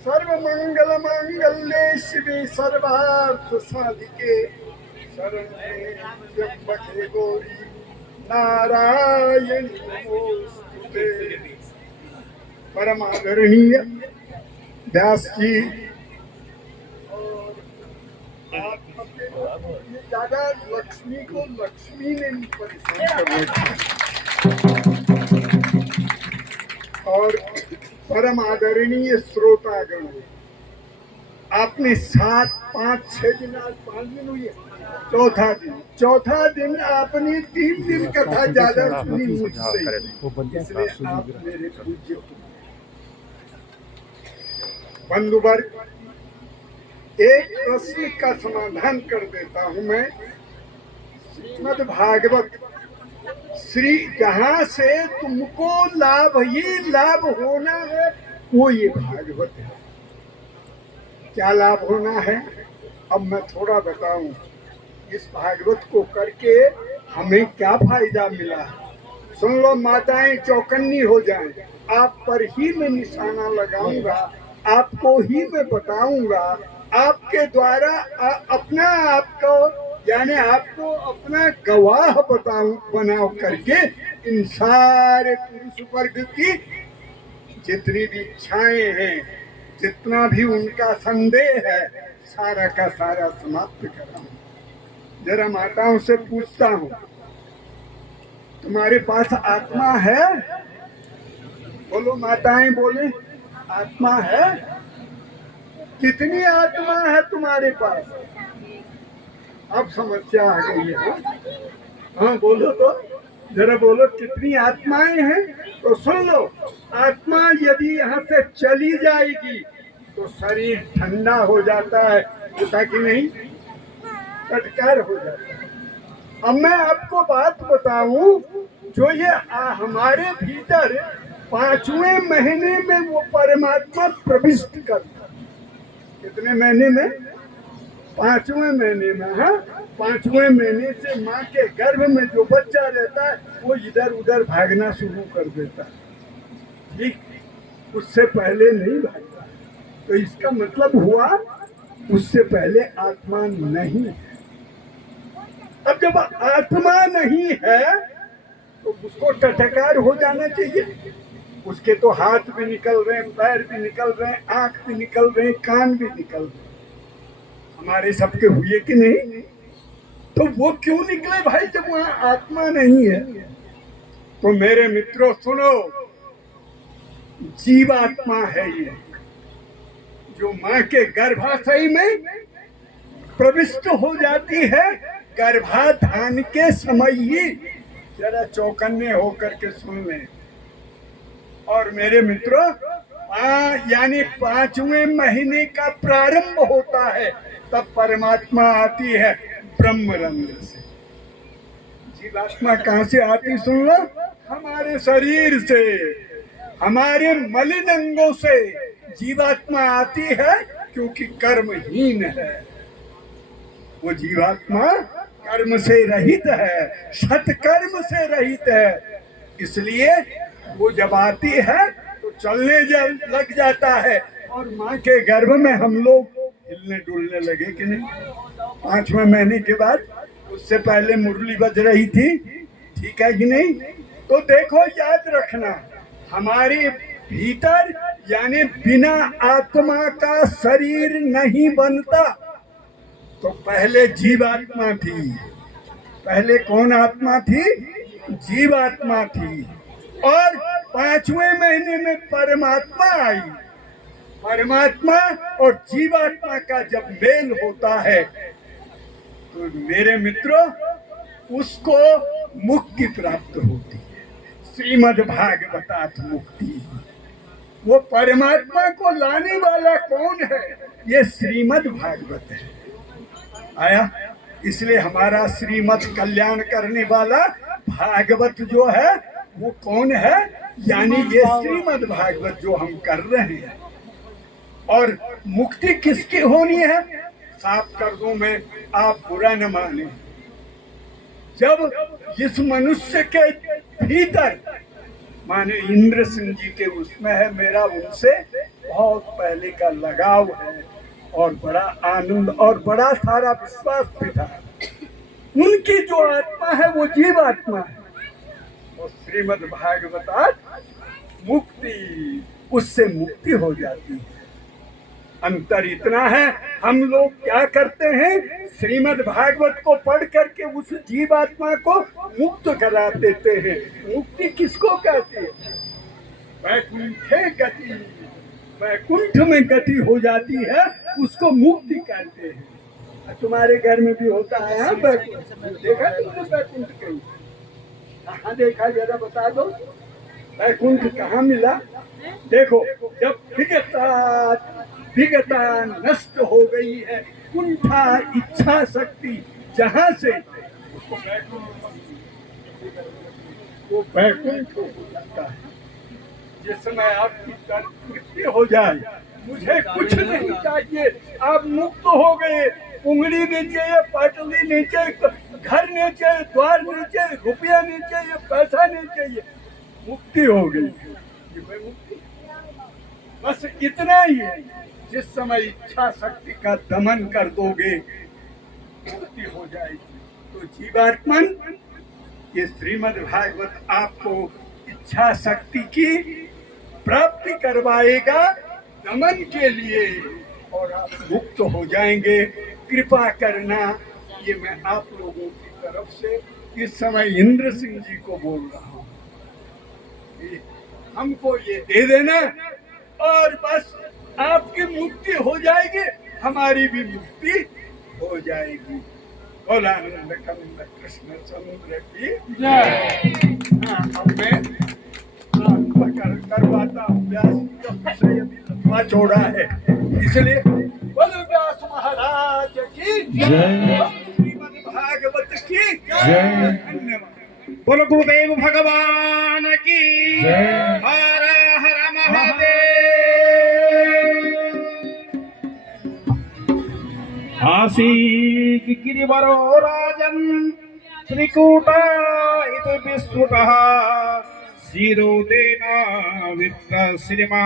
सर्वमंगल मांगल्ये शिवे सर्वार्थ साधिके शरण्ये त्र्यंबके गौरी नारायणी नमोस्तुते। परम आदरणीय व्यास जी, आप ये ज्यादा लक्ष्मी को लक्ष्मी ने नहीं परेशान कर रखा। और परम आदरणीय श्रोतागण, आपने 7, 5, 6 दिन, आज 5 दिन हुई है, चौथा दिन आपने 3 दिन कथा ज्यादा सुनी मुझसे, इसलिए आप मेरे पूज्य बंधुवर्ग। एक प्रश्न का समाधान कर देता हूं मैं। श्रीमद् भागवत श्री जहां से तुमको लाभ ही लाभ होना है वो ये भागवत है। क्या लाभ होना है अब मैं थोड़ा बताऊं। इस भागवत को करके हमें क्या फायदा मिला, सुन लो। माताएं चौकन्नी हो जाएं। आप पर ही मैं निशाना लगाऊंगा, आपको ही मैं बताऊंगा, आपके द्वारा अपना आपको यानी आपको अपना गवाह बनाओ करके इन सारे पुरुष वर्ग की जितनी भी इच्छाएं हैं, जितना भी उनका संदेह है, सारा का सारा समाप्त कराऊं। जरा माताओं से पूछता हूं, तुम्हारे पास आत्मा है? बोलो माताएं, बोले आत्मा है? कितनी आत्मा है तुम्हारे पास? अब समस्या आ गई है। हाँ बोलो तो, जरा बोलो कितनी आत्माएं हैं। तो सुन लो, आत्मा यदि यहाँ से चली जाएगी तो शरीर ठंडा हो जाता है, होता कि नहीं? टटकार हो जाता है। अब मैं आपको बात बताऊं, जो ये हमारे भीतर 5वें महीने में वो परमात्मा प्रविष्ट करता। कितने महीने में? 5वें महीने में। हाँ, 5वें महीने से माँ के गर्भ में जो बच्चा रहता है वो इधर उधर भागना शुरू कर देता है, ठीक? उससे पहले नहीं भागता। तो इसका मतलब हुआ उससे पहले आत्मा नहीं है। अब जब आत्मा नहीं है तो उसको टटकार हो जाना चाहिए। उसके तो हाथ भी निकल रहे हैं, पैर भी निकल रहे हैं, आंख भी निकल रहे हैं, कान भी निकल रहे हैं। हमारे सबके हुए कि नहीं? तो वो क्यों निकले भाई जब वहां आत्मा नहीं है? तो मेरे मित्रों सुनो, जीवात्मा है ये, जो माँ के गर्भाशय में प्रविष्ट हो जाती है गर्भाधान के समय ही। जरा चौकन्ने होकर के सुन लें। और मेरे मित्रों, यानी 5वें महीने का प्रारंभ होता है, तब परमात्मा आती है ब्रह्म रंध्र से। जीवात्मा कहाँ से आती सुन लो? हमारे शरीर से, हमारे मलिन अंगों से जीवात्मा आती है, क्योंकि कर्महीन है। वो जीवात्मा कर्म से रहित है, सत्कर्म से रहित है। इसलिए वो जब आती है तो चलने लग जाता है। और माँ के गर्भ में हम लोग हिलने डुलने लगे कि नहीं? 5वें महीने के बाद। उससे पहले मुरली बज रही थी, ठीक है कि नहीं? तो देखो, याद रखना, हमारे भीतर यानी बिना आत्मा का शरीर नहीं बनता। तो पहले जीवात्मा थी। पहले कौन आत्मा थी? जीवात्मा थी। और 5वें महीने में परमात्मा आई। परमात्मा और जीवात्मा का जब मेल होता है तो मेरे मित्रों उसको मुक्ति प्राप्त होती है। श्रीमद् भागवतात मुक्ति। वो परमात्मा को लाने वाला कौन है? ये श्रीमद् भागवत है। आया? इसलिए हमारा श्रीमद् कल्याण करने वाला भागवत जो है वो कौन है? यानी ये श्रीमद् भागवत जो हम कर रहे हैं। और मुक्ति किसकी होनी है? साफ कर दूं मैं, आप बुरा न माने। जब इस मनुष्य के भीतर, माने इंद्र सिंह जी के उसमें है, मेरा उनसे बहुत पहले का लगाव है और बड़ा आनंद और बड़ा सारा विश्वास भी था। उनकी जो आत्मा है वो जीव आत्मा है, वो श्रीमद् भागवत मुक्ति, उससे मुक्ति हो जाती है। अंतर इतना है, हम लोग क्या करते हैं, श्रीमद् भागवत को पढ़ करके उस जीवात्मा को मुक्त करा देते हैं। मुक्ति किसको कहते हैं? वैकुंठे गति, वैकुंठ में गति हो जाती है, उसको मुक्ति कहते हैं। तुम्हारे घर में भी होता है हाँ, देखा तुमने वैकुंठ कहीं? कहाँ देखा, जरा बता दो, वैकुंठ कहाँ मिला? देखो, जब विगता नष्ट हो गई है, कुंठा इच्छा शक्ति जहाँ से, उसको वो वैकुंठ हो जाता है। जिस समय आपकी मृत्यु हो जाए, मुझे कुछ नहीं चाहिए, आप मुक्त हो गए, उंगली नहीं चाहिए, पाटली नहीं चाहिए, घर नहीं चाहिए, द्वार नहीं चाहिए, रुपया नहीं चाहिए, पैसा नहीं चाहिए, मुक्ति हो गई। ये मुक्ति बस इतना ही है। जिस समय इच्छा शक्ति का दमन कर दोगे, मुक्ति हो जाएगी। तो जीवात्मन, ये श्रीमद् भागवत आपको इच्छा शक्ति की प्राप्ति करवाएगा दमन के लिए, और आप मुक्त हो जाएंगे। कृपा करना, ये मैं आप लोगों की तरफ से इस समय इंद्र सिंह जी को बोल रहा हूँ, हमको ये दे देना और बस आपकी मुक्ति हो जाएगी, हमारी भी मुक्ति हो जाएगी। बोलानंद कंद कृष्ण चंद्र की जय। अब मैं करवाता हूँ। व्यास जी का विषय अभी लंबा चौड़ा है, इसलिए बोलो व्यास महाराज की जय, श्रीमद् भागवत की जय। धन्यवाद। बोलो गुरुदेव भगवान की जय। हर हर महादेव। आसीत् गिरिवरो राजन् श्रीकूट इति विश्रुतः शिरोदेन विप्र श्रीमा